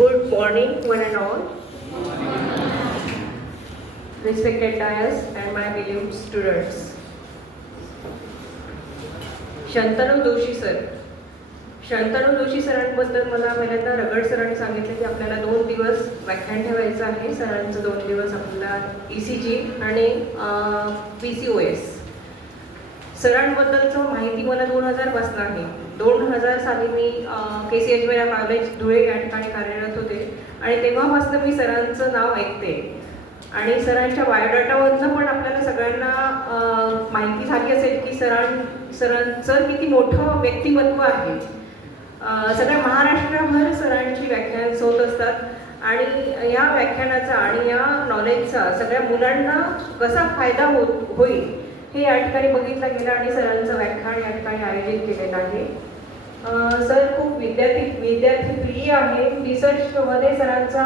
Good morning, one and all. Respected dais and my beloved students. Shantanu Joshi sir. Shantanu Joshi सरांबद्दल मला पहिल्यांदा rugged सरांनी सांगितलं की आपल्याला 2 दिवस व्याख्यान ठेवायचं आहे. सरांचं 2 दिवस आपल्याला ECG आणि PCOS. सरांबद्दलचं माहिती मला 2000 पासून आहे. 2000 साली मी KCH मेरा कॉलेज धुळे या ठिकाणी कार्यरत होते आणि तेव्हापासून मी सरांचं नाव ऐकते आणि सरांच्या बायोडाटावरनं पण आपल्याला सगळ्यांना माहिती झाली असेल की सरांचं किती मोठं व्यक्तिमत्व आहे. सगळ्या महाराष्ट्रभर सरांची व्याख्यान होत असतात आणि या व्याख्यानाचा आणि या नॉलेजचा सगळ्या मुलांना कसा फायदा होईल हे या ठिकाणी बघितलं गेलं आणि सरांचं व्याख्यान या ठिकाणी आयोजित केलेलं आहे. सर खूप विद्यार्थी प्रिय आहे. रिसर्चमध्ये सरांचा